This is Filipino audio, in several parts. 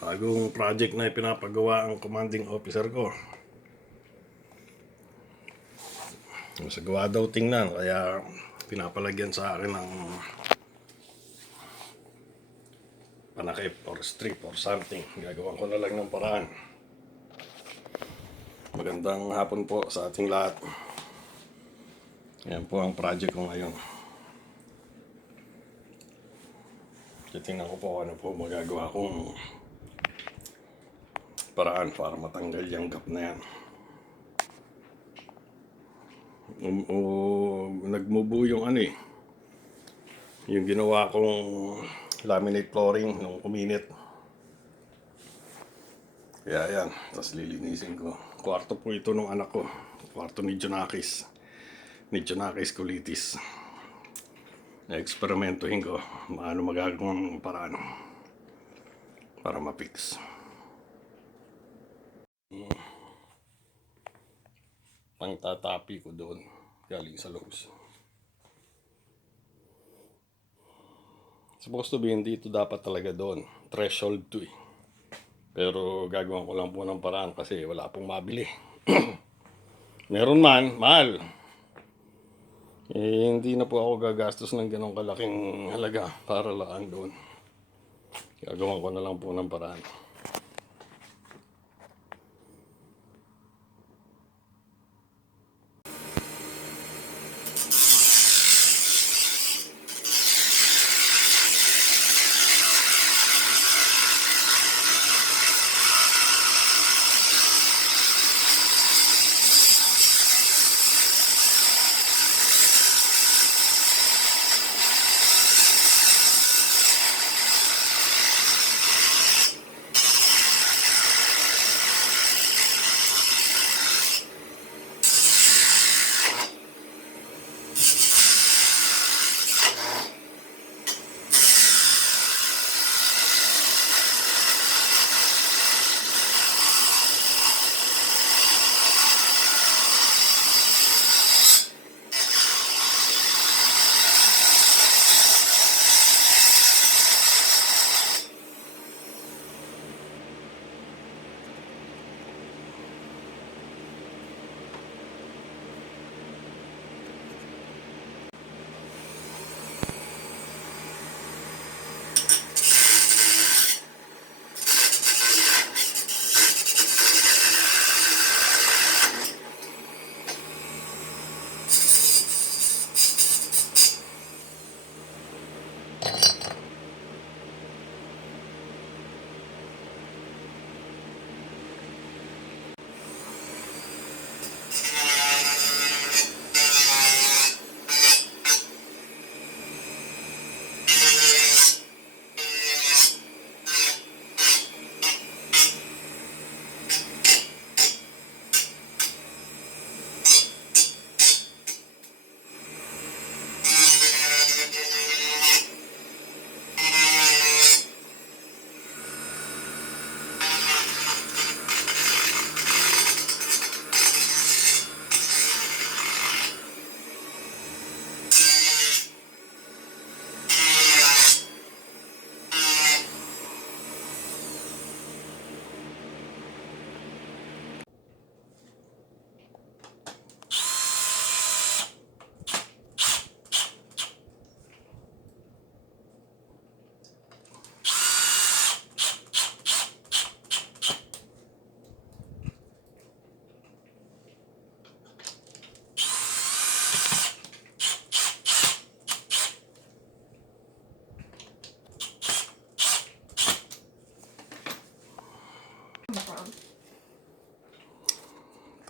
Bagong project na ipinapagawa ang commanding officer ko. Masagawa daw tingnan, kaya pinapalagyan sa akin ng panakip or strip or something. Gagawa ko na lang ng paraan. Magandang hapon po sa ating lahat. Yan po ang project ko ngayon. Titingnan ko po ano po magagawa kong paraan para matanggal yung gap na yan. Nagmubo yung yung ginawa kong laminate flooring nung uminit. Kaya yan, tapos lilinisin ko. Kwarto po ito nung anak ko. Kwarto ni Jonakis. Ni Jonakis Colitis. Na-eksperimentuhin ko. Maano magagawang paraan para ma-fix. Pangtatapi ko doon. Galing sa Lowe's. Supposed to be hindi ito dapat talaga doon. Threshold to eh. Pero gagawin ko lang po ng paraan kasi wala pong mabili. Meron man, mahal. Hindi na po ako gagastos ng ganong kalaking halaga para lang doon. Gagawin ko na lang po ng paraan.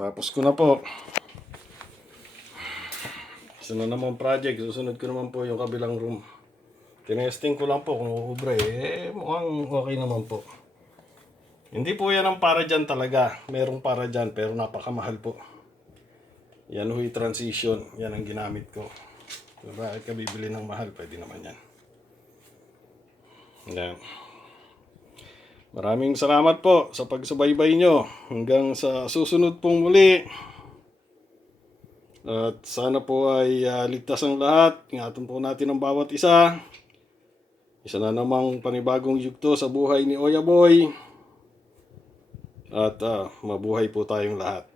Tapos ko na po. Isa na naman project. Susunod ko naman po yung kabilang room. Tinesting ko lang po kung uubra mukhang okay naman po. Hindi po yan ang para dyan talaga. Merong para dyan pero napakamahal po. Yan huy transition. Yan ang ginamit ko. So, bakit ka bibili ng mahal? Pwede naman yan. Yan. Maraming salamat po sa pagsubaybay nyo. Hanggang sa susunod pong muli. At sana po ay ligtas ang lahat. Ingatan po natin ang bawat isa. Isa na namang panibagong yugto sa buhay ni Oya Boy. At mabuhay po tayong lahat.